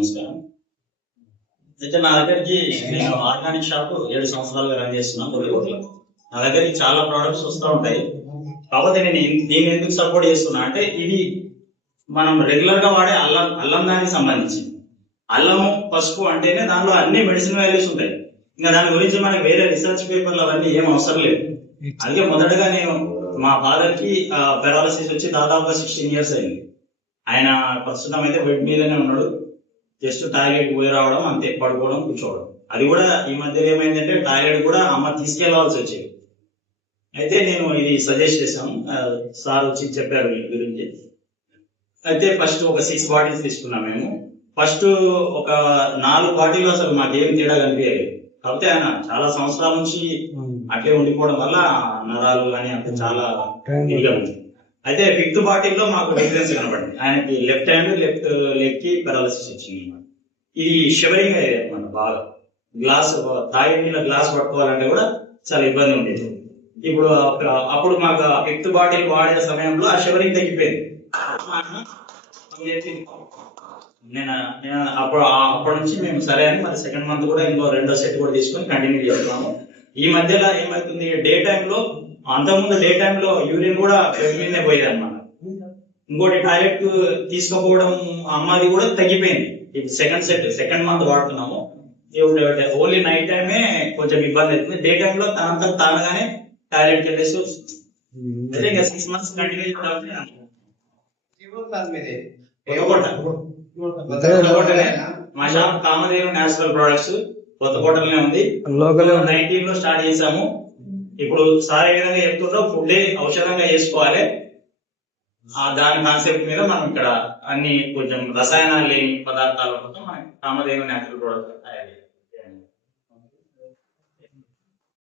నమస్కారం. అయితే నా దగ్గరికి నేను ఆర్గానిక్ షాప్ 7 సంవత్సరాలుగా రన్ చేస్తున్నాను కొద్దిగా. నా దగ్గరికి చాలా ప్రోడక్ట్స్ వస్తూ ఉంటాయి. కాకపోతే నేను దీన్ని ఎందుకు సపోర్ట్ చేస్తున్నా అంటే ఇది మనం రెగ్యులర్ గా వాడే అల్లం దానికి సంబంధించి అల్లము పసుపు అంటేనే దానిలో అన్ని మెడిసిన్ వాల్యూస్ ఉంటాయి. ఇంకా దాని గురించి మనకి వేరే రీసెర్చ్ పేపర్లు అవన్నీ ఏం అవసరం లేదు. అందుకే మొదటగా నేను మా ఫాదర్ కి పెరాలసిస్ వచ్చి దాదాపుగా 16 years అయింది. ఆయన ప్రస్తుతం అయితే బెడ్ మీదనే ఉన్నాడు. జస్ట్ టాయిలెట్ పోయి రావడం అంతే, పడుకోవడం కూర్చోవడం. అది కూడా ఈ మధ్య ఏమైందంటే టాయిలెట్ కూడా అమ్మ తీసుకెళ్లాల్సి వచ్చేది. అయితే నేను ఇది సజెస్ట్ చేశాను, సార్ వచ్చి చెప్పారు వీటి గురించి. అయితే ఫస్ట్ ఒక 6 బాటిల్స్ తీసుకున్నాం మేము. ఫస్ట్ ఒక 4 బాటిల్ అసలు మాకేం తేడా కనిపించలేదు. కాకపోతే ఆయన చాలా సంవత్సరాల నుంచి అట్లే ఉండిపోవడం వల్ల నరాలు కానీ అంత చాలా ఇదిగా ఉంది. అయితే 5th బాటిల్లో మాకు డిఫరెన్స్ కనబడింది. ఆయనకి లెఫ్ట్ హ్యాండ్ లెఫ్ట్ లెగ్ కి పెరాలసిస్ వచ్చింది. ఇది షివరింగ్ అయ్యేది అనమాట బాగా. గ్లాస్ తాగి గ్లాస్ పట్టుకోవాలంటే కూడా చాలా ఇబ్బంది ఉండేది. ఇప్పుడు అప్పుడు మాకు 5th బాటిల్ వాడే సమయంలో ఆ షివరింగ్ తగ్గిపోయింది. నేను అప్పటి నుంచి మేము సరే అని మరి 2nd month కూడా ఇంకో 2వ సెట్ కూడా తీసుకొని కంటిన్యూ చేస్తున్నాము. ఈ మధ్యలో ఏమవుతుంది, డే టైంలో అంతకుముందు డే టైంలో యూరిన్ కూడా మీదనే పోయేది అనమాట. ఇంకోటి టాయిలెట్ తీసుకోపోవడం అమ్మది కూడా తగ్గిపోయింది. ఇప్పుడు 2nd month వాడుతున్నాము. ఓన్లీ నైట్ టైమే కొంచెం ఇబ్బంది అవుతుంది. డే టైంలో తనంతా తానగానే టాయిలెట్కి వెళ్ళేసి వస్తుంది. ఇంకా 6 months కంటిన్యూ మా షాప్ కామదేవి నేచురల్ ప్రొడక్ట్స్ కొత్తకోటలోనే ఉంది. 19 లో స్టార్ట్ చేసాము. ఇప్పుడు సార్ ఏ విధంగా చెప్తుందో ఫుడ్ ఔషధంగా చేసుకోవాలి, దాని కాన్సెప్ట్ మీద మనం ఇక్కడ అన్ని కొంచెం రసాయనాలు లేని పదార్థాల కోసం మనం కామదేవి నేచురల్ ప్రొడక్ట్స్ తయారు చేయాలి.